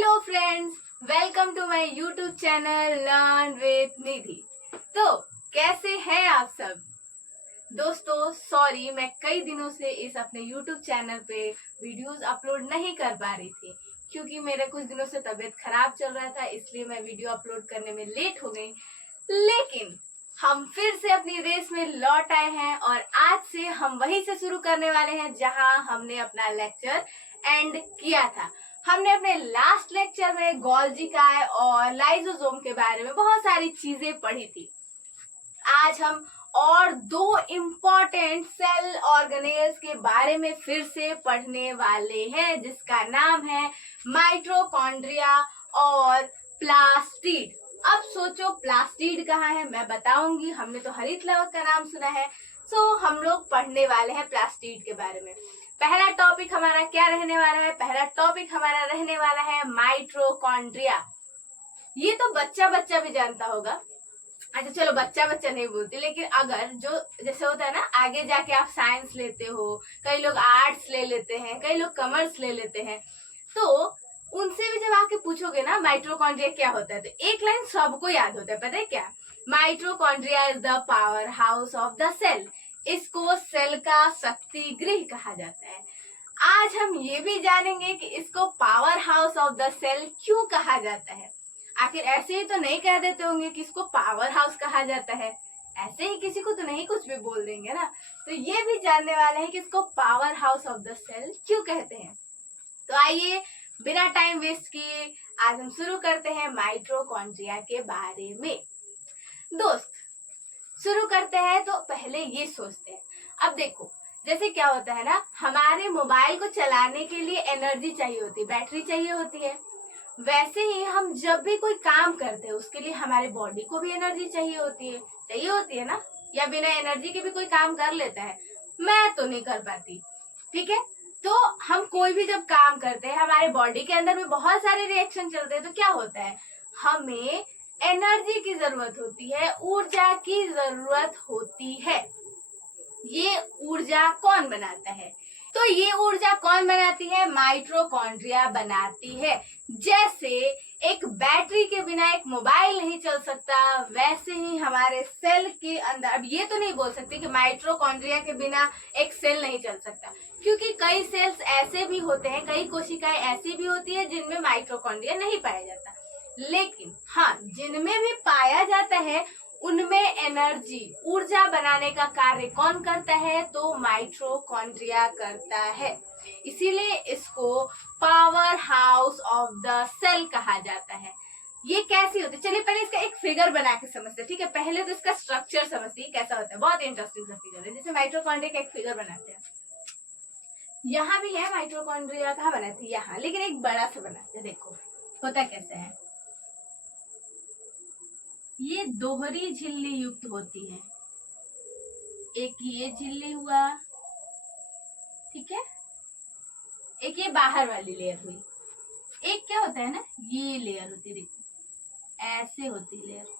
Hello friends, welcome to my YouTube channel learn with Nidhi. तो कैसे हैं आप सब दोस्तों? सॉरी, मैं कई दिनों से इस अपने यूट्यूब चैनल पे वीडियोस अपलोड नहीं कर पा रही थी क्योंकि मेरे कुछ दिनों से तबीयत खराब चल रहा था, इसलिए मैं वीडियो अपलोड करने में लेट हो गई। लेकिन हम फिर से अपनी रेस में लौट आए हैं और आज से हम वहीं से शुरू करने वाले हैं जहां हमने अपना लेक्चर एंड किया था। हमने अपने लास्ट लेक्चर में गोल्जी काय और लाइसोसोम के बारे में बहुत सारी चीजें पढ़ी थी। आज हम और दो इम्पोर्टेंट सेल ऑर्गेनेल्स के बारे में फिर से पढ़ने वाले हैं, जिसका नाम है माइटोकॉन्ड्रिया और प्लास्टिड। अब सोचो प्लास्टिड कहाँ है, मैं बताऊंगी। हमने तो हरित लवक का नाम सुना है, सो हम लोग पढ़ने वाले हैं प्लास्टिड के बारे में। पहला टॉपिक हमारा क्या रहने वाला है? पहला टॉपिक हमारा रहने वाला है माइटोकॉन्ड्रिया। ये तो बच्चा बच्चा भी जानता होगा। अच्छा चलो, बच्चा बच्चा नहीं बोलती, लेकिन अगर जो जैसे होता है ना, आगे जाके आप साइंस लेते हो, कई लोग आर्ट्स ले लेते हैं, कई लोग कॉमर्स ले लेते हैं, तो उनसे भी जब आके पूछोगे ना माइटोकॉन्ड्रिया क्या होता है, तो एक लाइन सबको याद होता है, पता है क्या? Mitochondria is the power house of the cell. इसको सेल का शक्ति गृह कहा जाता है। आज हम ये भी जानेंगे कि इसको power house of the cell क्यों कहा जाता है। आखिर ऐसे ही तो नहीं कह देते होंगे कि इसको पावर हाउस कहा जाता है, ऐसे ही किसी को तो नहीं कुछ भी बोल देंगे ना। तो ये भी जानने वाले हैं कि इसको power house of the cell क्यों कहते हैं। तो आइए बिना टाइम वेस्ट किए आज हम शुरू करते हैं माइटोकॉन्ड्रिया के बारे में। दोस्त, शुरू करते हैं तो पहले ये सोचते हैं। अब देखो, जैसे क्या होता है ना, हमारे मोबाइल को चलाने के लिए एनर्जी चाहिए होती है, बैटरी चाहिए होती है। वैसे ही हम जब भी कोई काम करते हैं उसके लिए हमारे बॉडी को भी एनर्जी चाहिए होती है ना। या बिना एनर्जी के भी कोई काम कर लेता है? मैं तो नहीं कर पाती, ठीक है। तो हम कोई भी जब काम करते हैं, हमारे बॉडी के अंदर में बहुत सारे रिएक्शन चलते हैं, तो क्या होता है, हमें एनर्जी की जरूरत होती है, ऊर्जा की जरूरत होती है। ये ऊर्जा कौन बनाता है? तो ये ऊर्जा कौन बनाती है? माइटोकॉन्ड्रिया बनाती है। जैसे एक बैटरी के बिना एक मोबाइल नहीं चल सकता, वैसे ही हमारे सेल के अंदर, अब ये तो नहीं बोल सकते कि माइटोकॉन्ड्रिया के बिना एक सेल नहीं चल सकता, क्योंकि कई सेल्स ऐसे भी होते हैं, कई कोशिकाएं ऐसी भी होती है जिनमें माइटोकॉन्ड्रिया नहीं पाया जाता। लेकिन हाँ, जिनमें भी पाया जाता है उनमें एनर्जी, ऊर्जा बनाने का कार्य कौन करता है? तो माइटोकॉन्ड्रिया करता है। इसीलिए इसको power house of the cell कहा जाता है। ये कैसी होती है, चलिए पहले इसका एक फिगर बना के समझते हैं, ठीक है। पहले तो इसका स्ट्रक्चर समझते हैं कैसा होता है, बहुत इंटरेस्टिंग सा फिगर है। जैसे माइटोकॉन्ड्रिया का एक फिगर बनाते हैं, यहाँ भी है माइटोकॉन्ड्रिया, कहाँ बनाते हैं? यहाँ, लेकिन एक बड़ा सा बनाते हैं। देखो होता कैसे है, ये दोहरी झिल्ली युक्त होती है। एक ये झिल्ली हुआ, ठीक है, एक ये बाहर वाली लेयर हुई, एक क्या होता है ना, ये लेयर होती है, देखो ऐसे होती लेयर।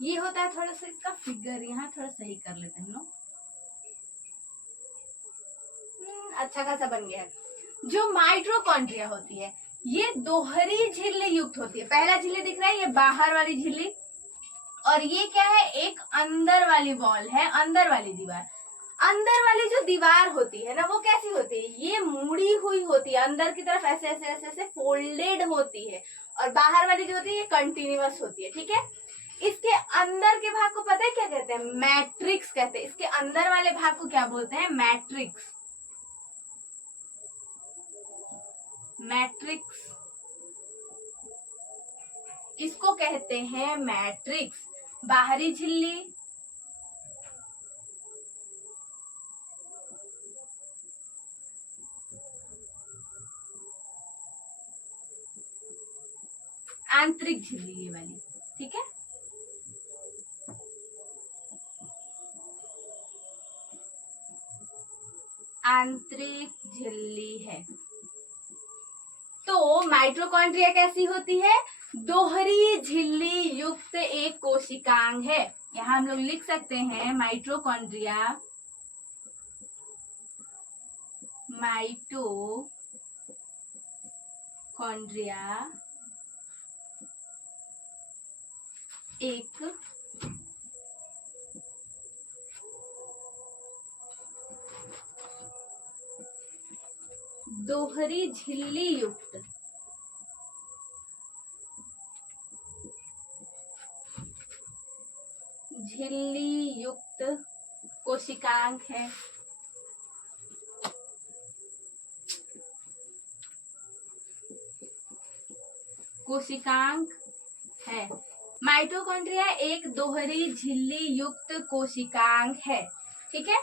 ये होता है थोड़ा सा इसका फिगर, यहाँ थोड़ा सही कर लेते हैं हम लोग। अच्छा खासा बन गया है। जो माइटोकॉन्ड्रिया होती है ये दोहरी झिल्ली युक्त होती है। पहला झिल्ली दिख रहा है, ये बाहर वाली झिल्ली, और ये क्या है, एक अंदर वाली वॉल है, अंदर वाली दीवार। अंदर वाली जो दीवार होती है ना, वो कैसी होती है, ये मुड़ी हुई होती है, अंदर की तरफ ऐसे ऐसे ऐसे ऐसे फोल्डेड होती है, और बाहर वाली जो होती है ये कंटिन्यूअस होती है, ठीक है। इसके अंदर के भाग को पता है क्या कहते हैं? मैट्रिक्स कहते हैं। इसके अंदर वाले भाग को क्या बोलते हैं? मैट्रिक्स। मैट्रिक्स इसको कहते हैं मैट्रिक्स। बाहरी झिल्ली, आंतरिक झिल्ली ये वाली, ठीक है। आंतरिक झिल्ली है। तो माइटोकॉन्ड्रिया कैसी होती है? दोहरी झिल्ली युक्त एक कोशिकांग है। यहाँ हम लोग लिख सकते हैं माइटोकॉन्ड्रिया, माइटोकॉन्ड्रिया एक दोहरी झिल्ली युक्त कोशिकांग है। कोशिकांग है। माइटोकॉन्ड्रिया एक दोहरी झिल्ली युक्त कोशिकांग है, ठीक है।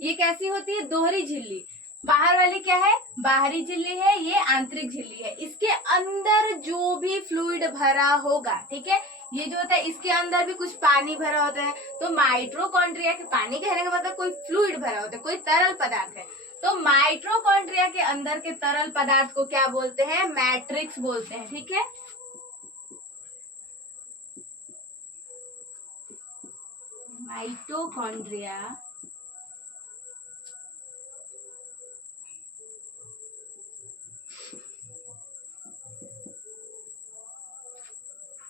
ये कैसी होती है? दोहरी झिल्ली। बाहर वाली क्या है? बाहरी झिल्ली है, ये आंतरिक झिल्ली है। इसके अंदर जो भी फ्लूइड भरा होगा, ठीक है, ये जो होता है इसके अंदर भी कुछ पानी भरा होता है। तो माइटोकॉन्ड्रिया के पानी कहने का मतलब कोई फ्लूइड भरा होता है, कोई तरल पदार्थ है। तो माइटोकॉन्ड्रिया के अंदर के तरल पदार्थ को क्या बोलते हैं? मैट्रिक्स बोलते हैं, ठीक है। माइटोकॉन्ड्रिया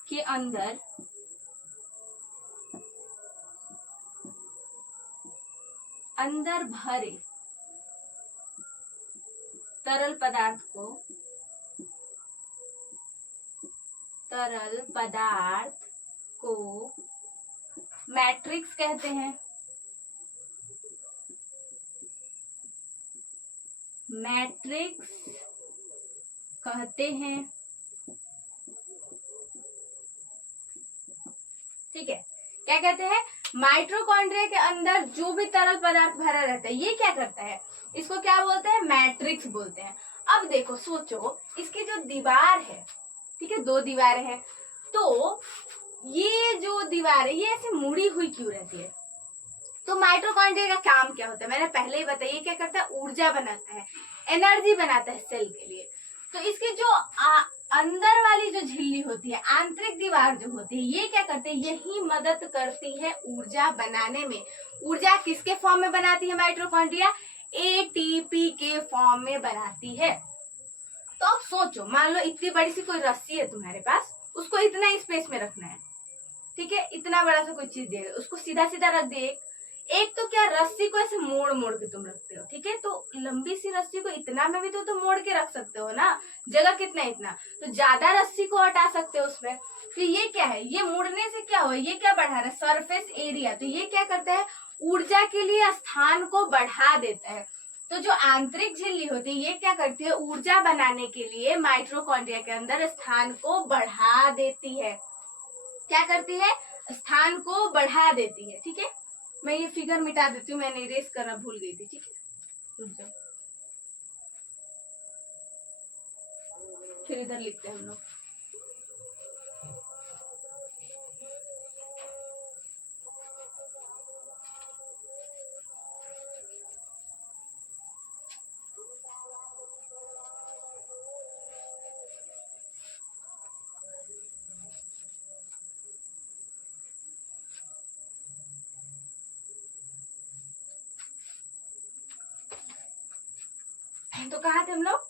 के अंदर भरे तरल पदार्थ को मैट्रिक्स कहते हैं। मैट्रिक्स कहते हैं, ठीक है। क्या कहते हैं? माइटोकॉन्ड्रिया के अंदर जो भी तरल पदार्थ भरा रहता है, ये क्या करता है? इसको क्या बोलते हैं? मैट्रिक्स बोलते हैं। अब देखो, सोचो, इसकी जो दीवार है, ठीक है, दो दीवारें हैं, तो ये जो दीवार है ये ऐसे मुड़ी हुई क्यों रहती है? तो माइटोकॉन्ड्रिया का काम क्या होता है? मैंने पहले ही बताया, ये क्या करता है? ऊर्जा बनाता है, एनर्जी बनाता है सेल के लिए। तो इसकी जो अंदर वाली जो झिल्ली होती है, आंतरिक दीवार जो होती है, ये क्या करते हैं? यही मदद करती है ऊर्जा बनाने में। ऊर्जा किसके फॉर्म में बनाती है माइटोकॉन्ड्रिया? एटीपी के फॉर्म में बनाती है। तो अब सोचो, मान लो इतनी बड़ी सी कोई रस्सी है तुम्हारे पास, उसको इतना स्पेस में रखना है, ठीक है। इतना बड़ा सा कोई चीज देगा, उसको सीधा सीधा रख दे। एक तो क्या, रस्सी को ऐसे मोड़ मोड़ के तुम रखते हो, ठीक है। तो लंबी सी रस्सी को इतना में भी तो तुम मोड़ के रख सकते हो ना, जगह कितना, इतना, तो ज्यादा रस्सी को हटा सकते हो उसमें। तो ये क्या है? ये मुड़ने से क्या हो, ये क्या बढ़ा रहा है? Surface area. तो ये क्या करता है? ऊर्जा के लिए स्थान को बढ़ा देता है। तो जो आंतरिक झिल्ली होती है, ये क्या करती है? ऊर्जा बनाने के लिए माइटोकॉन्ड्रिया के अंदर स्थान को बढ़ा देती है। क्या करती है? स्थान को बढ़ा देती है, ठीक है। मैं ये फिगर मिटा देती हूँ, मैंने इरेज करना भूल गई थी, ठीक है, रुक जाओ, फिर इधर लिखते हैं हम लोग। तो कहाँ थे हम लोग?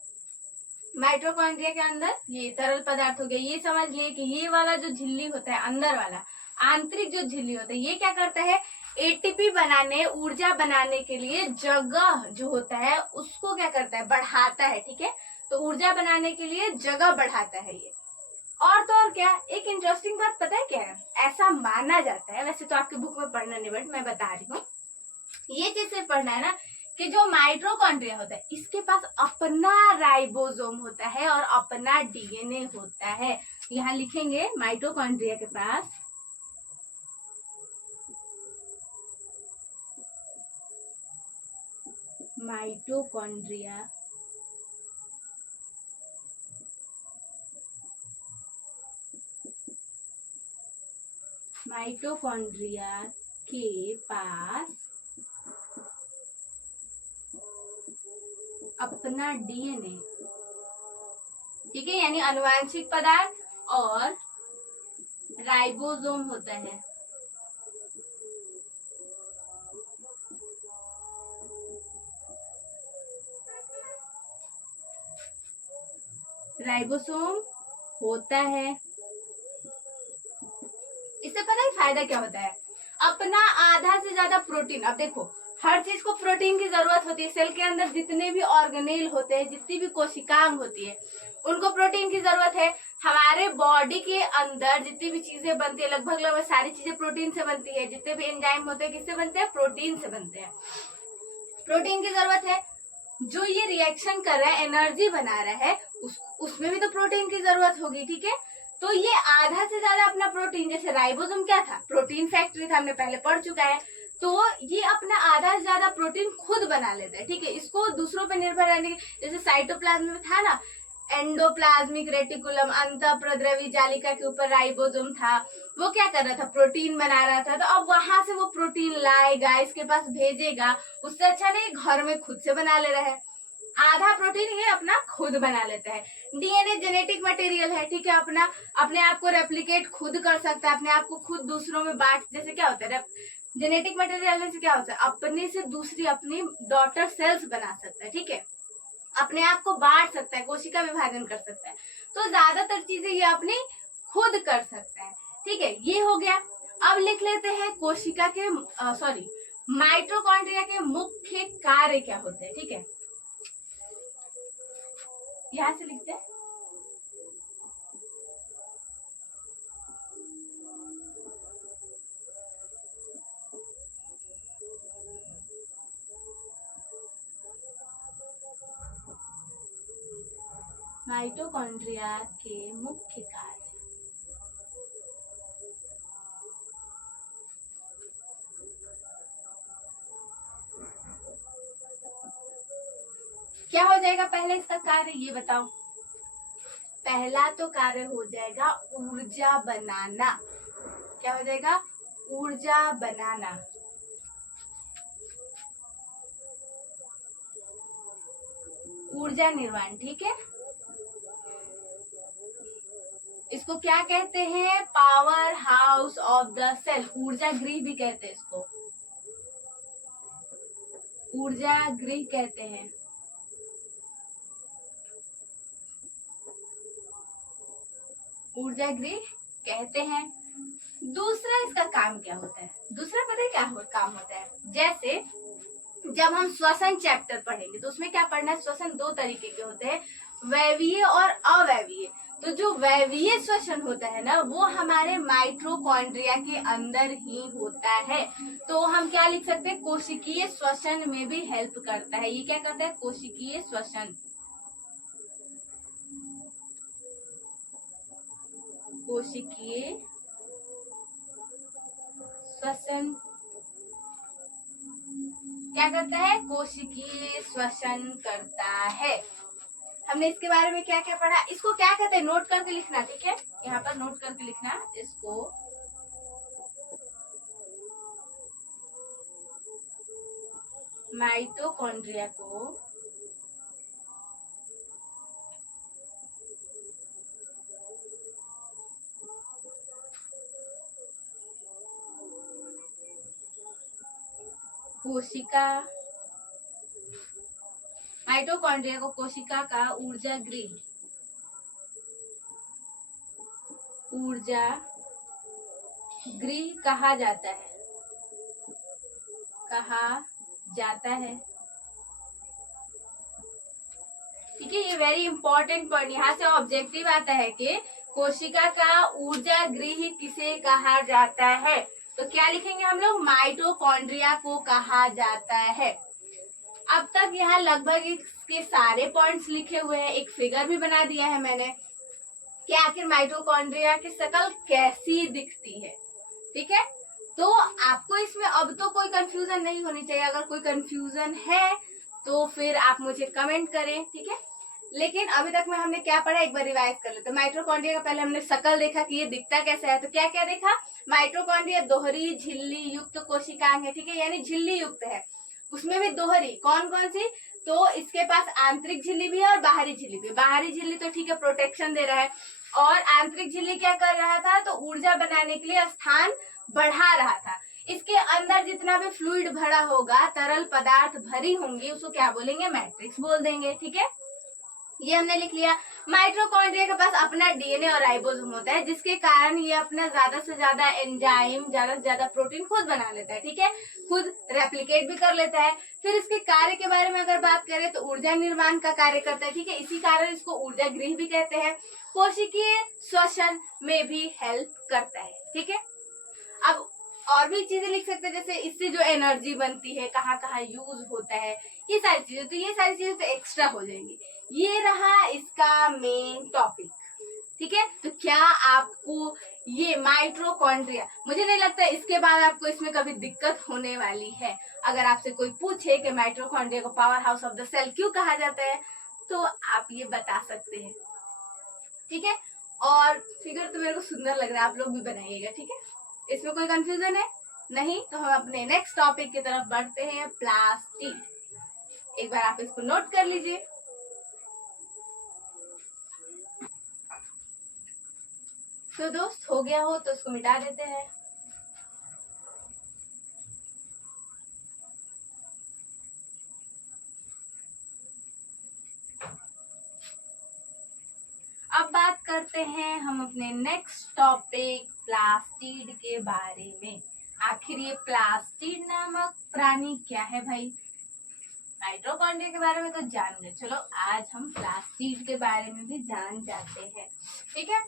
माइटोकॉन्ड्रिया के अंदर ये तरल पदार्थ हो गया। ये समझ लिए कि ये वाला जो झिल्ली होता है, अंदर वाला आंतरिक जो झिल्ली होता है, ये क्या करता है? एटीपी बनाने, ऊर्जा बनाने के लिए जगह जो होता है उसको क्या करता है? बढ़ाता है, ठीक है। तो ऊर्जा बनाने के लिए जगह बढ़ाता है ये। और तो और क्या, एक इंटरेस्टिंग बात पता है क्या है? ऐसा माना जाता है, वैसे तो आपके बुक में पढ़ना नहीं, बट मैं बता रही हूँ, ये चीज से पढ़ना है ना, कि जो माइटोकॉन्ड्रिया होता है इसके पास अपना राइबोसोम होता है और अपना डीएनए होता है। यहाँ लिखेंगे माइटोकॉन्ड्रिया के पास माइटोकॉन्ड्रिया के पास अपना डीएनए, ठीक है, यानी आनुवांशिक पदार्थ और राइबोसोम होता है। राइबोसोम होता है। इससे पता है फायदा क्या होता है? अपना आधा से ज्यादा प्रोटीन। अब देखो, हर चीज को प्रोटीन की जरूरत होती है। सेल के अंदर जितने भी ऑर्गेनेल होते हैं, जितनी भी कोशिकाएं होती है, उनको प्रोटीन की जरूरत है। हमारे बॉडी के अंदर जितनी भी चीजें बनती है, लगभग सारी चीजें प्रोटीन से बनती है। जितने भी एंजाइम होते हैं किससे बनते हैं? प्रोटीन से बनते हैं। प्रोटीन की जरूरत है। जो ये रिएक्शन कर रहा है, एनर्जी बना रहा है, उसमें भी तो प्रोटीन की जरूरत होगी, ठीक है। तो ये आधा से ज्यादा अपना प्रोटीन, जैसे राइबोसोम क्या था? प्रोटीन फैक्ट्री था, हमने पहले पढ़ चुका है। तो ये अपना आधा से ज्यादा प्रोटीन खुद बना लेता है, ठीक है। इसको दूसरों पर निर्भर रहने, जैसे साइटोप्लाज्म में था ना, एंडोप्लाज्मिक रेटिकुलम, अंतःप्रद्रवी जालिका के ऊपर राइबोसोम था, वो क्या कर रहा था? प्रोटीन बना रहा था। तो अब वहां से वो प्रोटीन लाएगा, इसके पास भेजेगा। उससे अच्छा नहीं घर में खुद से बना ले रहा है। आधा प्रोटीन ये अपना खुद बना लेता है। डीएनए जेनेटिक मटेरियल है, ठीक है, अपने आप को रेप्लिकेट खुद कर सकता है, अपने आप को खुद दूसरों में बांट। जैसे क्या होता है जेनेटिक मटेरियल से क्या होता है? अपने से दूसरी अपनी डॉटर सेल्स बना सकता है, ठीक है, अपने आप को बांट सकता है, कोशिका विभाजन कर सकता है। तो ज्यादातर चीजें ये अपनी खुद कर सकता है, ठीक है। ये हो गया। अब लिख लेते हैं कोशिका के माइटोकॉन्ड्रिया के मुख्य कार्य क्या होते हैं, ठीक है। यहां से लिखते हैं माइटोकॉन्ड्रिया के मुख्य कार्य। क्या हो जाएगा पहले इसका कार्य, ये बताओ। पहला तो कार्य हो जाएगा ऊर्जा बनाना। क्या हो जाएगा? ऊर्जा बनाना। ऊर्जा निर्माण, ठीक है। इसको क्या कहते हैं? Power house of the cell. ऊर्जा गृह भी कहते हैं इसको, ऊर्जा गृह कहते हैं। ऊर्जा गृह कहते हैं। दूसरा इसका काम क्या होता है? दूसरा पता है क्या काम होता है? जैसे जब हम श्वसन चैप्टर पढ़ेंगे तो उसमें क्या पढ़ना है? श्वसन दो तरीके के होते हैं, वैवीय और अवैवीय। तो जो वैवीय श्वसन होता है ना, वो हमारे माइटोकॉन्ड्रिया के अंदर ही होता है। तो हम क्या लिख सकते हैं? कोशिकीय श्वसन में भी हेल्प करता है। ये क्या करता है? कोशिकीय श्वसन। कोशिकीय श्वसन क्या करता है? कोशिकीय श्वसन करता है। हमने इसके बारे में क्या क्या पढ़ा? इसको क्या कहते हैं? नोट करके लिखना, ठीक है, यहाँ पर नोट करके लिखना। इसको माइटोकॉन्ड्रिया को कोशिका, माइटोकॉन्ड्रिया को कोशिका का ऊर्जा गृह, ऊर्जा गृह कहा जाता है, कहा जाता है, ठीक है। ये वेरी इंपॉर्टेंट पॉइंट, यहाँ से ऑब्जेक्टिव आता है कि कोशिका का ऊर्जा गृह किसे कहा जाता है। तो क्या लिखेंगे हम लोग? माइटोकॉन्ड्रिया को कहा जाता है। अब तक यहाँ लगभग इसके सारे पॉइंट्स लिखे हुए हैं, एक फिगर भी बना दिया है मैंने। कि आखिर माइटोकॉन्ड्रिया की शक्ल कैसी दिखती है। ठीक है, तो आपको इसमें अब तो कोई कंफ्यूजन नहीं होनी चाहिए। अगर कोई कंफ्यूजन है तो फिर आप मुझे कमेंट करें। ठीक है, लेकिन अभी तक में हमने क्या पढ़ा, एक बार रिवाइज कर लेते। माइटोकॉन्ड्रिया का पहले हमने शक्ल देखा कि ये दिखता कैसा है। तो क्या क्या देखा, माइटोकॉन्ड्रिया दोहरी झिल्ली युक्त कोशिकांग है। ठीक है, यानी झिल्ली युक्त है, उसमें भी दोहरी। कौन कौन सी, तो इसके पास आंतरिक झिल्ली भी है और बाहरी झिल्ली भी। बाहरी झिल्ली तो ठीक है, प्रोटेक्शन दे रहा है, और आंतरिक झिल्ली क्या कर रहा था, तो ऊर्जा बनाने के लिए स्थान बढ़ा रहा था। इसके अंदर जितना भी फ्लूइड भरा होगा, तरल पदार्थ भरी होंगी, उसको क्या बोलेंगे, मैट्रिक्स बोल देंगे। ठीक है, ये हमने लिख लिया। माइटोकॉन्ड्रिया के पास अपना डीएनए और राइबोसोम होता है, जिसके कारण ये अपना ज्यादा से ज्यादा एंजाइम, ज्यादा से ज्यादा प्रोटीन खुद बना लेता है। ठीक है, खुद रेप्लिकेट भी कर लेता है। फिर इसके कार्य के बारे में अगर बात करें तो ऊर्जा निर्माण का कार्य करता है। ठीक है, इसी कारण इसको ऊर्जा गृह भी कहते हैं। कोशिकीय श्वसन में भी हेल्प करता है। ठीक है, अब और भी चीजें लिख सकते हैं, जैसे इससे जो एनर्जी बनती है, कहाँ कहाँ यूज होता है, ये सारी चीजें। तो ये सारी चीजें तो एक्स्ट्रा हो जाएंगी। ये रहा इसका मेन टॉपिक। ठीक है, तो क्या आपको ये माइटोकॉन्ड्रिया, मुझे नहीं लगता इसके बाद आपको इसमें कभी दिक्कत होने वाली है। अगर आपसे कोई पूछे कि माइटोकॉन्ड्रिया को power house of the cell क्यों कहा जाता है, तो आप ये बता सकते हैं। ठीक है, और फिगर तो मेरे को सुंदर लग रहा है, आप लोग भी बनाइएगा। ठीक है, इसमें कोई कंफ्यूजन है नहीं, तो हम अपने नेक्स्ट टॉपिक की तरफ बढ़ते हैं, प्लास्टिड। एक बार आप इसको नोट कर लीजिए। तो दोस्त हो गया हो तो इसको मिटा देते हैं। अब बात करते हैं हम अपने नेक्स्ट टॉपिक प्लास्टिड के बारे में। आखिर ये प्लास्टिड नामक प्राणी क्या है भाई। माइटोकॉन्ड्रिया के बारे में तो जान गए, चलो आज हम प्लास्टिड के बारे में भी जान जाते हैं। ठीक है,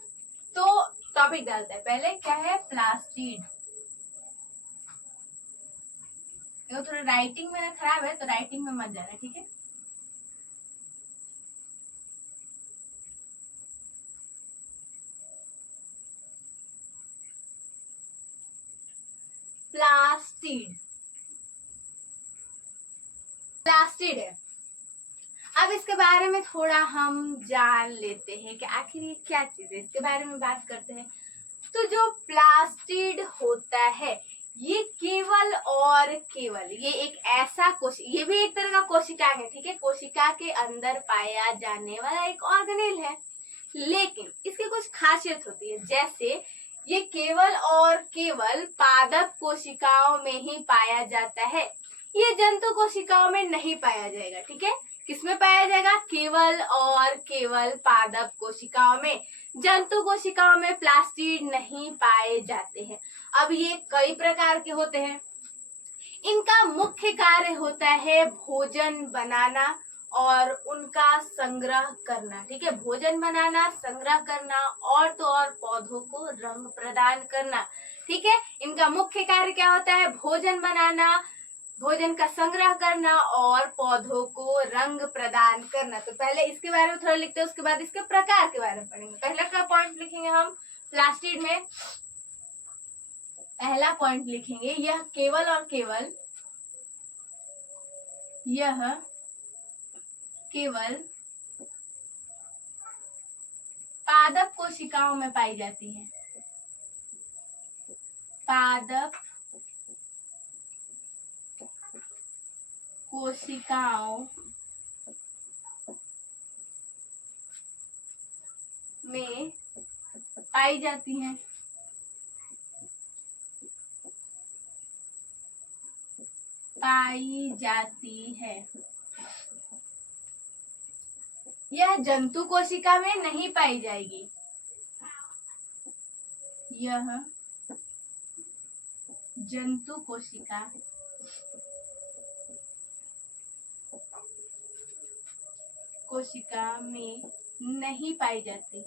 तो टॉपिक डालते हैं। पहले क्या है प्लास्टिड। देखो थोड़ा राइटिंग मेरा खराब है, तो राइटिंग में मत जाना। ठीक है, प्लास्टिड, प्लास्टिड है। अब इसके बारे में थोड़ा हम जान लेते हैं कि आखिर ये क्या चीज है, इसके बारे में बात करते हैं। तो जो प्लास्टिड होता है, ये केवल और केवल ये एक ऐसा ये भी एक तरह का कोशिका है। ठीक है, कोशिका के अंदर पाया जाने वाला एक ऑर्गेनेल है, लेकिन इसकी कुछ खासियत होती है। जैसे ये केवल और केवल पादप कोशिकाओं में ही पाया जाता है, ये जंतु कोशिकाओं में नहीं पाया जाएगा। ठीक है, किसमें पाया जाएगा, केवल और केवल पादप कोशिकाओं में। जंतु कोशिकाओं में प्लास्टिड नहीं पाए जाते हैं। अब ये कई प्रकार के होते हैं। इनका मुख्य कार्य होता है भोजन बनाना और उनका संग्रह करना। ठीक है, भोजन बनाना, संग्रह करना, और तो और पौधों को रंग प्रदान करना। ठीक है, इनका मुख्य कार्य क्या होता है, भोजन बनाना, भोजन का संग्रह करना और पौधों को रंग प्रदान करना। तो पहले इसके बारे में थोड़ा लिखते हैं, उसके बाद इसके प्रकार के बारे में पढ़ेंगे। पहला क्या पॉइंट लिखेंगे हम प्लास्टिड में, पहला पॉइंट लिखेंगे यह केवल और केवल, यह केवल पादप कोशिकाओं में पाई जाती है। पादप कोशिकाओं में पाई जाती हैं। पाई जाती है। यह जंतु कोशिका में नहीं पाई जाएगी। यह जंतु कोशिका में नहीं पाई जाती।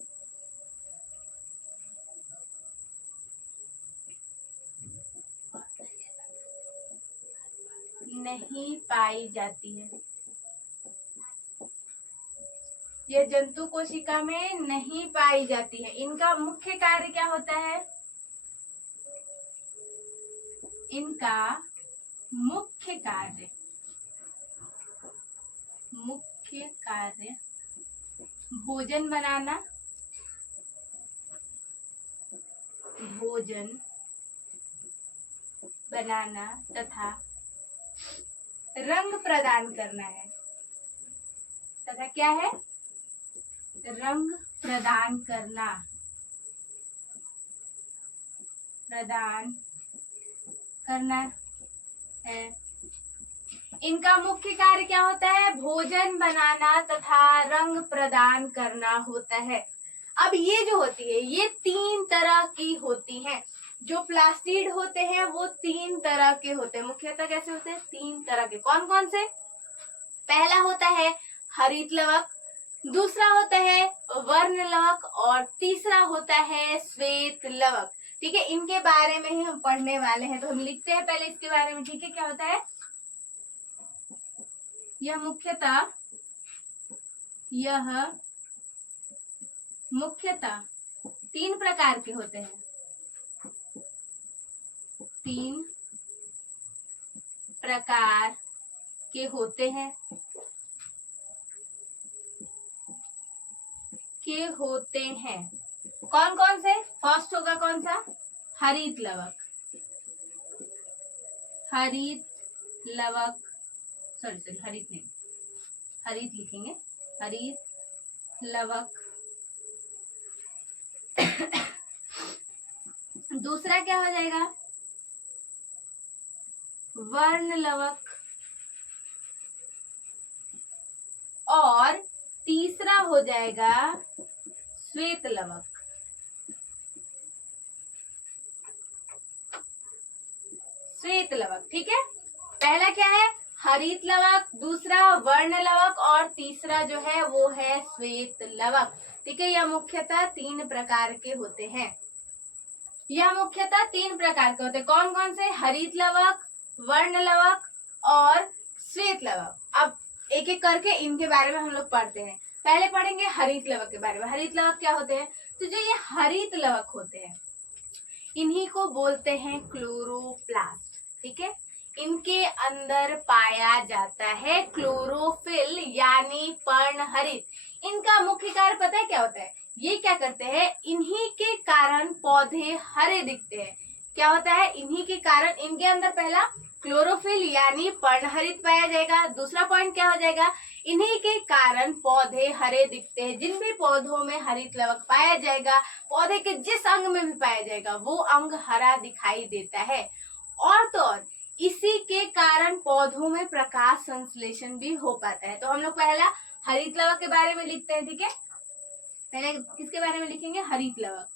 नहीं पाई जाती है। यह जंतु कोशिका में नहीं पाई जाती है। इनका मुख्य कार्य क्या होता है? इनका मुख्य कार्य भोजन बनाना तथा रंग प्रदान करना है। तथा क्या है? रंग प्रदान करना है। इनका मुख्य कार्य क्या होता है? भोजन बनाना तथा रंग प्रदान करना होता है। अब ये जो होती है, ये 3 तरह की होती हैं। जो प्लास्टिड होते हैं वो 3 तरह के होते हैं। मुख्यतः कैसे होते हैं? 3 तरह के। कौन कौन से? पहला होता है हरित लवक, दूसरा होता है वर्ण लवक और तीसरा होता है श्वेत लवक। ठीक है, इनके बारे में ही हम पढ़ने वाले हैं। तो हम लिखते हैं पहले इसके बारे में। ठीक है, क्या होता है? यह मुख्यतः 3 प्रकार के होते हैं। 3 प्रकार के होते हैं। कौन कौन से? फर्स्ट होगा कौन सा? हरित लवक। हरित लिखेंगे। हरित लवक। दूसरा क्या हो जाएगा? वर्ण लवक। और तीसरा हो जाएगा श्वेत लवक। ठीक है, पहला क्या है? हरित लवक, दूसरा वर्ण लवक और तीसरा जो है वो है श्वेत लवक। ठीक है, यह मुख्यतः 3 प्रकार के होते हैं। कौन कौन से? हरित लवक, वर्ण लवक और श्वेत लवक। अब एक एक करके इनके बारे में हम लोग पढ़ते हैं। पहले पढ़ेंगे हरित लवक के बारे में। हरित लवक क्या होते हैं? तो जो ये हरित लवक होते हैं इन्हीं को बोलते हैं क्लोरोप्लास्ट। ठीक है, इनके अंदर पाया जाता है क्लोरोफिल यानी पर्णहरित। इनका मुख्य कार्य पता है क्या होता है? ये क्या करते हैं? इन्हीं के कारण पौधे हरे दिखते हैं। क्या होता है? इन्हीं के कारण इनके अंदर पहला क्लोरोफिल यानी पर्णहरित पाया जाएगा। दूसरा पॉइंट क्या हो जाएगा? इन्हीं के कारण पौधे हरे दिखते हैं। जिन भी पौधों में हरित लवक पाया जाएगा, पौधे के जिस अंग में भी पाया जाएगा वो अंग हरा दिखाई देता है। और तो और इसी के कारण पौधों में प्रकाश संश्लेषण भी हो पाता है। तो हम लोग पहला हरित लवक के बारे में लिखते हैं। ठीक है, पहले किसके बारे में लिखेंगे? हरित लवक।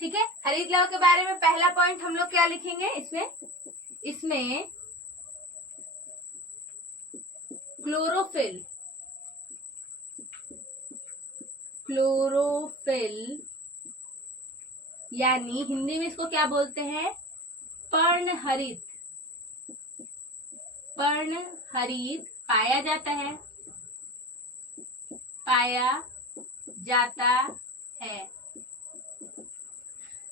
ठीक है, हरित लवक के बारे में पहला पॉइंट हम लोग क्या लिखेंगे? इसमें क्लोरोफिल यानी हिंदी में इसको क्या बोलते हैं? पर्णहरित पाया जाता है।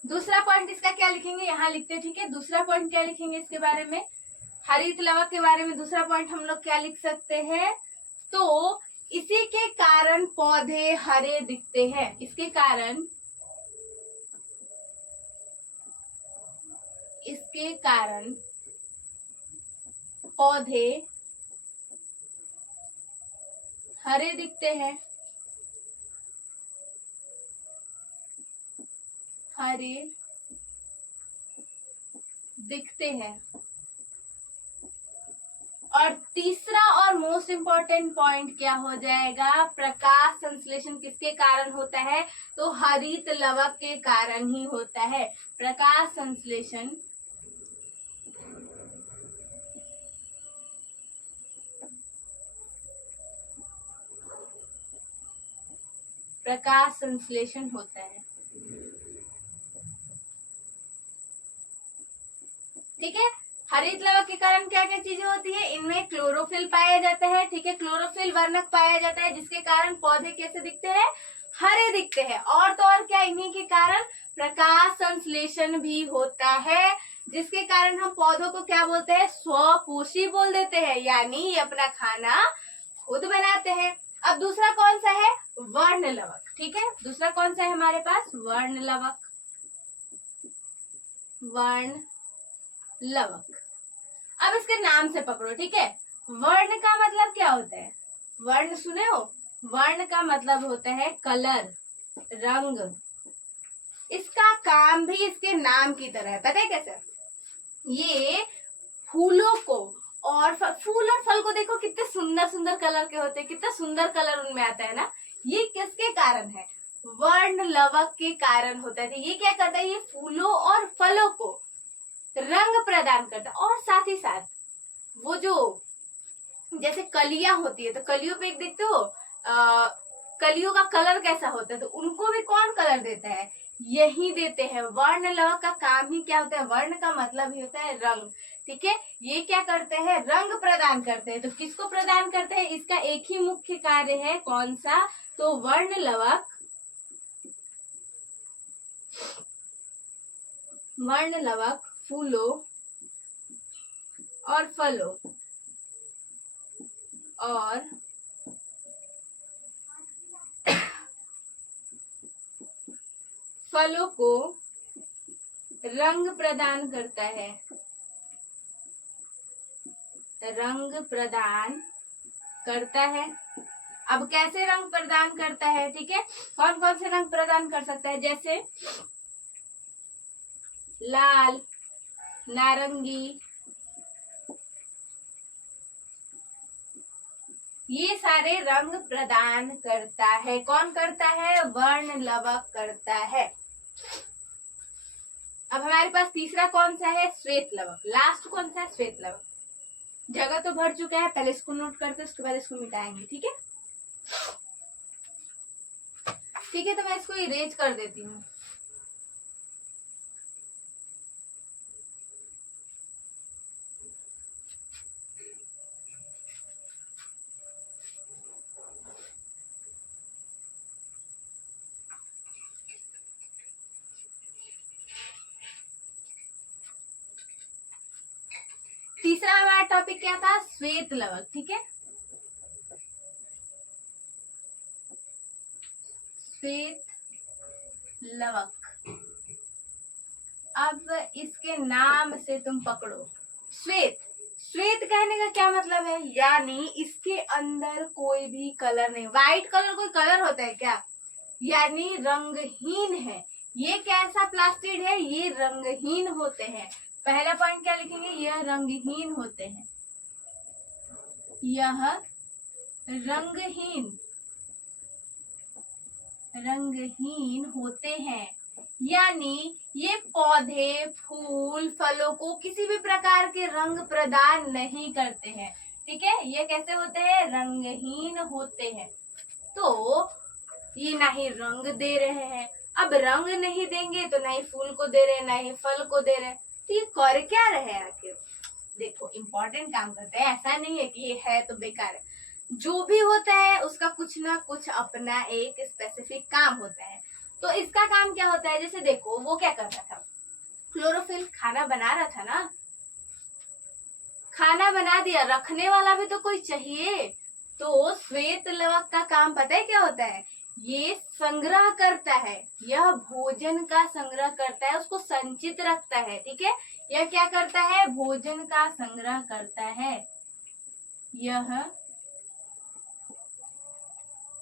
दूसरा पॉइंट इसका क्या लिखेंगे? यहाँ लिखते हैं। ठीक है, दूसरा पॉइंट क्या लिखेंगे इसके बारे में? हरित लवक के बारे में दूसरा पॉइंट हम लोग क्या लिख सकते हैं? तो इसी के कारण पौधे हरे दिखते हैं। इसके कारण पौधे हरे दिखते हैं। और तीसरा और मोस्ट इम्पोर्टेंट पॉइंट क्या हो जाएगा? प्रकाश संश्लेषण किसके कारण होता है? तो हरित लवक के कारण ही होता है। प्रकाश संश्लेषण होता है। ठीक है, हरित लवक के कारण क्या क्या चीजें होती है, इनमें क्लोरोफिल पाया जाता है, ठीक है, क्लोरोफिल वर्णक पाया जाता है, जिसके कारण पौधे कैसे दिखते हैं, हरे दिखते हैं। और तो और क्या, इन्हीं के कारण प्रकाश संश्लेषण भी होता है, जिसके कारण हम पौधों को क्या बोलते हैं, स्वपोषी बोल देते हैं, यानी ये अपना खाना खुद बनाते हैं। अब दूसरा कौन सा है, वर्ण लवक, ठीक है, दूसरा कौन सा है हमारे पास, वर्ण लवक। वर्ण लवक, अब इसके नाम से पकड़ो, ठीक है। वर्ण का मतलब क्या होता है, वर्ण सुने हो, वर्ण का मतलब होता है कलर, रंग। इसका काम भी इसके नाम की तरह है, पता है कैसे, ये फूलों को और फूल और फल को देखो कितने सुंदर सुंदर कलर के होते हैं, कितना सुंदर कलर उनमें आता है ना, ये किसके कारण है, वर्ण लवक के कारण होता है। ये क्या करता है, ये फूलों और फलों को रंग प्रदान करता है, और साथ ही साथ वो जो जैसे कलियां होती है, तो कलियों पे एक देखते हो कलियों का कलर कैसा होता है, तो उनको भी कौन कलर देता है, यही देते हैं। वर्ण लवक का काम ही क्या होता है, वर्ण का मतलब ही होता है रंग, ठीक है। ये क्या करते हैं, रंग प्रदान करते हैं। तो किसको प्रदान करते हैं, इसका एक ही मुख्य कार्य है, कौन सा, तो वर्ण लवक, वर्ण लवक फूलों और फलों और फलों को रंग प्रदान करता है, रंग प्रदान करता है। अब कैसे रंग प्रदान करता है, ठीक है, कौन कौन से रंग प्रदान कर सकता है, जैसे लाल, नारंगी, ये सारे रंग प्रदान करता है। कौन करता है, वर्ण लवक करता है। अब हमारे पास तीसरा कौन सा है, श्वेत लवक। लास्ट कौन सा है, श्वेत लवक। जगह तो भर चुका है, पहले इसको नोट करते, उसके बाद इसको मिटाएंगे, ठीक है। ठीक है, तो मैं इसको इरेज कर देती हूँ। तीसरा हमारा टॉपिक क्या था, श्वेत लवक, ठीक है, श्वेत लवक। अब इसके नाम से तुम पकड़ो, श्वेत, श्वेत कहने का क्या मतलब है, यानी इसके अंदर कोई भी कलर नहीं। व्हाइट कलर कोई कलर होता है क्या, यानी रंगहीन है। ये कैसा प्लास्टिड है, ये रंगहीन होते हैं। पहला पॉइंट क्या लिखेंगे, यह रंगहीन होते हैं, यह रंगहीन, रंगहीन होते हैं, यानी ये पौधे, फूल, फलों को किसी भी प्रकार के रंग प्रदान नहीं करते हैं, ठीक है। ये कैसे होते हैं, रंगहीन होते हैं। तो ये ना ही रंग दे रहे हैं, अब रंग नहीं देंगे तो ना ही फूल को दे रहे, ना ही फल को दे रहे, तो ये कर क्या रहे हैं आखिर। देखो इम्पोर्टेंट काम करते हैं, ऐसा नहीं है कि ये है तो बेकार है। जो भी होता है उसका कुछ ना कुछ अपना एक स्पेसिफिक काम होता है। तो इसका काम क्या होता है, जैसे देखो वो क्या कर रहा था, क्लोरोफिल खाना बना रहा था ना, खाना बना दिया, रखने वाला भी तो कोई चाहिए। तो श्वेत लवक का काम पता है क्या होता है, ये संग्रह करता है, यह भोजन का संग्रह करता है, उसको संचित रखता है, ठीक है। यह क्या करता है, भोजन का संग्रह करता है, यह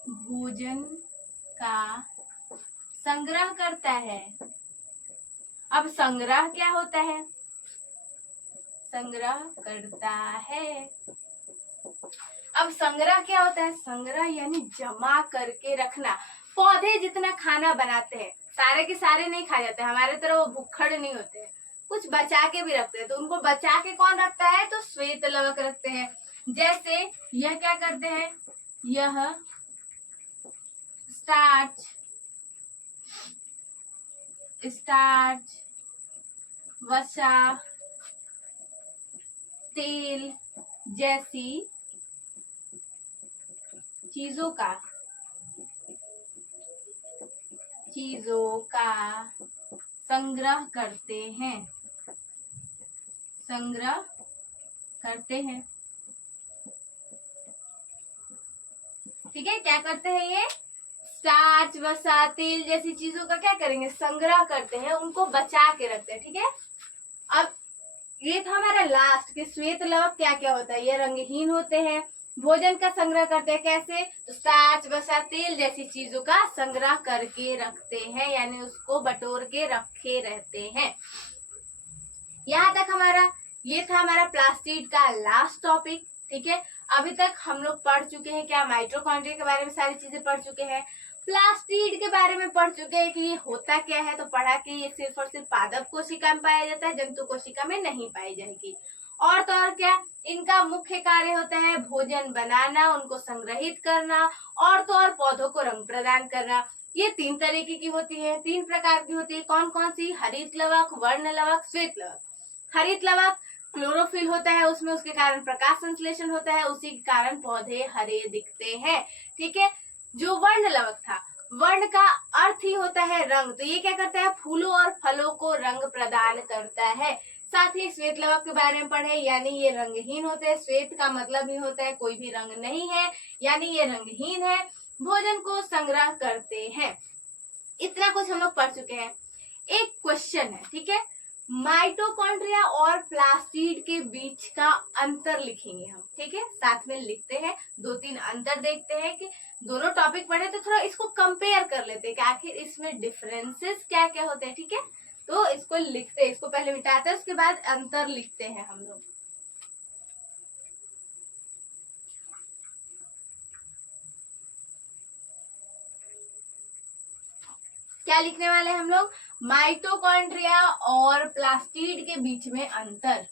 भोजन का संग्रह करता है। अब संग्रह क्या होता है, संग्रह करता है। अब संग्रह क्या होता है, संग्रह यानी जमा करके रखना। पौधे जितना खाना बनाते हैं, सारे के सारे नहीं खा जाते, हमारे तरह वो भुक्खड़ नहीं होते हैं, कुछ बचा के भी रखते हैं। तो उनको बचा के कौन रखता है, तो श्वेत लवक रखते हैं। जैसे यह क्या करते हैं, यह स्टार्च, स्टार्च, वसा, तेल जैसी चीजों का संग्रह करते हैं। ठीक है, क्या करते हैं ये? स्टार्च, वसा, तेल जैसी चीजों का क्या करेंगे? संग्रह करते हैं, उनको बचा के रखते हैं। ठीक है, अब ये था हमारा लास्ट कि श्वेत लवक क्या क्या होता है। ये रंगहीन होते हैं, भोजन का संग्रह करते हैं। कैसे? तो स्टार्च, वसा, तेल जैसी चीजों का संग्रह करके रखते हैं, यानी उसको बटोर के रखे रहते हैं। यहाँ तक ये था हमारा प्लास्टिड का लास्ट टॉपिक। ठीक है, अभी तक हम लोग पढ़ चुके हैं क्या? माइटोकॉन्ड्रिया के बारे में सारी चीजें पढ़ चुके हैं, प्लास्टिड के बारे में पढ़ चुके हैं कि ये होता क्या है। तो पढ़ा कि ये सिर्फ और सिर्फ पादप कोशिका में पाया जाता है, जंतु कोशिका में नहीं पाई जाएगी। और तो और क्या, इनका मुख्य कार्य होता है भोजन बनाना, उनको संग्रहित करना, और तो और पौधों को रंग प्रदान करना। ये 3 तरीके की होती है, 3 प्रकार की होती है। कौन कौन सी? हरित लवक, वर्ण लवक, श्वेत लवक। हरित लवक क्लोरोफिल होता है, उसमें उसके कारण प्रकाश संश्लेषण होता है, उसी के कारण पौधे हरे दिखते हैं। ठीक है, जो वर्ण लवक था, वर्ण का अर्थ ही होता है रंग, तो ये क्या करता है? फूलों और फलों को रंग प्रदान करता है। साथ ही श्वेत लवक के बारे में पढ़े, यानी ये रंगहीन होते हैं। श्वेत का मतलब ही होता है कोई भी रंग नहीं है, यानी ये रंगहीन है, भोजन को संग्रह करते हैं। इतना कुछ हम लोग पढ़ चुके हैं। एक क्वेश्चन है, ठीक है, माइटोकॉन्ड्रिया और प्लास्टिड के बीच का अंतर लिखेंगे हम। ठीक है, साथ में लिखते हैं, 2-3 अंतर देखते हैं कि दोनों टॉपिक पढ़े तो थोड़ा इसको कंपेयर कर लेते हैं कि आखिर इसमें डिफरेंसेस क्या क्या होते हैं। ठीक है, तो इसको लिखते हैं, इसको पहले मिटाते हैं, उसके बाद अंतर लिखते हैं हम लोग। क्या लिखने वाले हैं हम लोग? माइटोकॉन्ड्रिया और प्लास्टिड के बीच में अंतर।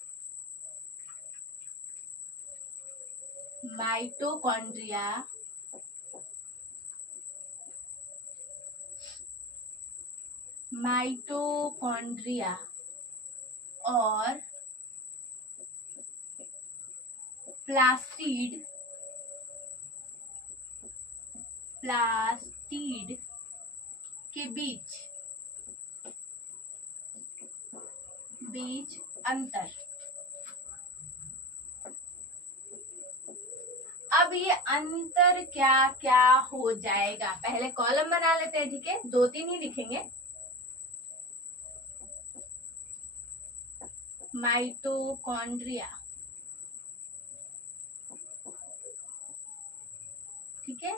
माइटोकॉन्ड्रिया और प्लास्टिड के बीच अंतर। अब ये अंतर क्या क्या हो जाएगा? पहले कॉलम बना लेते हैं। ठीक है, 2-3 ही लिखेंगे। माइटोकॉन्ड्रिया, ठीक है,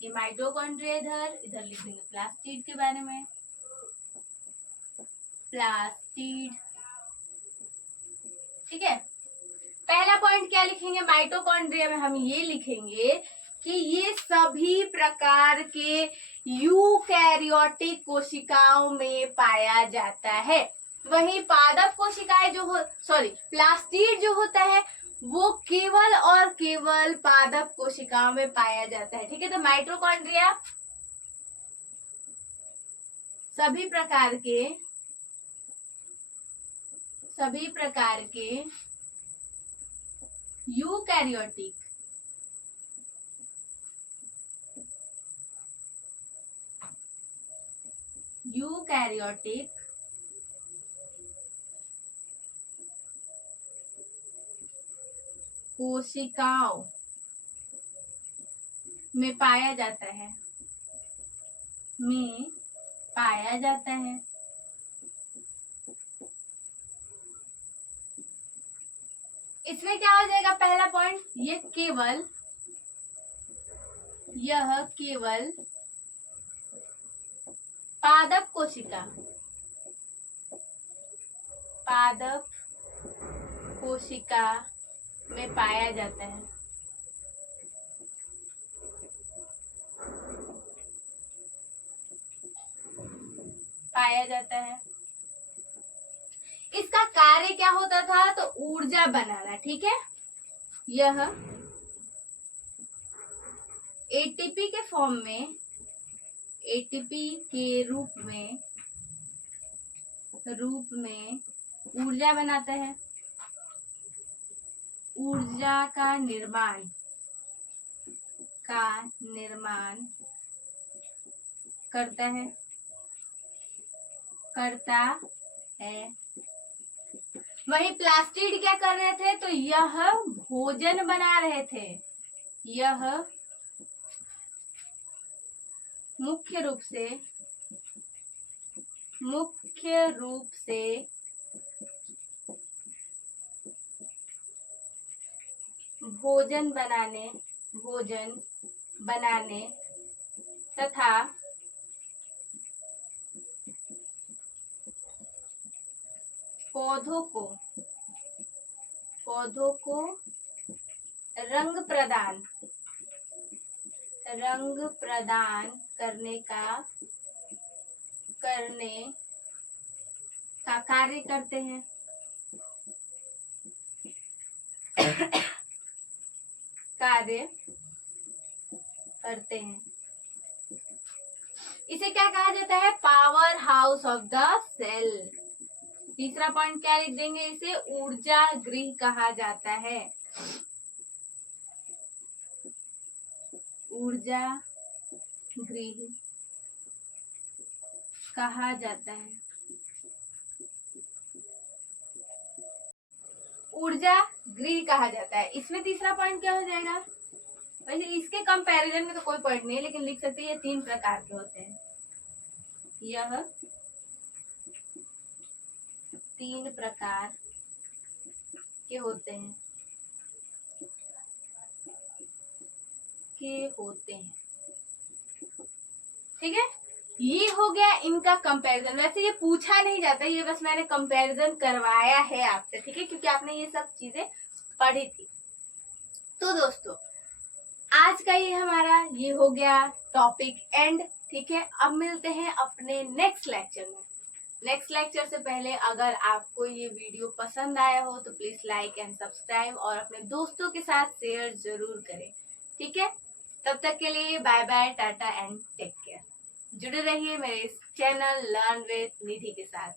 ये माइटोकॉन्ड्रिया इधर लिख देंगे प्लास्टिड के बारे में। प्लास्टिड, ठीक है। पहला पॉइंट क्या लिखेंगे? माइटोकॉन्ड्रिया में हम ये लिखेंगे कि ये सभी प्रकार के यूकैरियोटिक कोशिकाओं में पाया जाता है। वहीं पादप कोशिकाएं प्लास्टिड जो होता है वो केवल और केवल पादप कोशिकाओं में पाया जाता है। ठीक है, तो माइटोकॉन्ड्रिया सभी प्रकार के यूकैरियोटिक कोशिकाओं में पाया जाता है। इसमें क्या हो जाएगा? पहला पॉइंट, यह केवल पादप कोशिका में पाया जाता है। इसका कार्य क्या होता था? तो ऊर्जा बनाना। ठीक है, यह एटीपी के फॉर्म में, एटीपी के रूप में ऊर्जा बनाता है। ऊर्जा का निर्माण करता है। वही प्लास्टिड क्या कर रहे थे, तो यह भोजन बना रहे थे। यह मुख्य रूप से भोजन बनाने तथा पौधों को रंग प्रदान करने का कार्य करते हैं। इसे क्या कहा जाता है, power house of the cell. तीसरा पॉइंट क्या लिख देंगे, इसे ऊर्जा गृह कहा जाता है। ऊर्जा गृह कहा जाता है। ऊर्जा गृह कहा जाता है। इसमें तीसरा पॉइंट क्या हो जाएगा, वैसे इसके कंपैरिजन में तो कोई पॉइंट नहीं, लेकिन लिख सकते हैं ये 3 प्रकार के होते हैं। यह 3 प्रकार के होते हैं। ठीक है, ये हो गया इनका कंपैरिजन। वैसे ये पूछा नहीं जाता, ये बस मैंने कंपैरिजन करवाया है आपसे, ठीक है, क्योंकि आपने ये सब चीजें पढ़ी थी। तो दोस्तों आज का ये हमारा ये हो गया टॉपिक एंड, ठीक है। अब मिलते हैं अपने नेक्स्ट लेक्चर में। नेक्स्ट लेक्चर से पहले अगर आपको ये वीडियो पसंद आया हो तो प्लीज लाइक एंड सब्सक्राइब और अपने दोस्तों के साथ शेयर जरूर करें, ठीक है। तब तक के लिए bye bye, tata and take care. जुड़े रहिए मेरे इस चैनल लर्न विद निधि के साथ।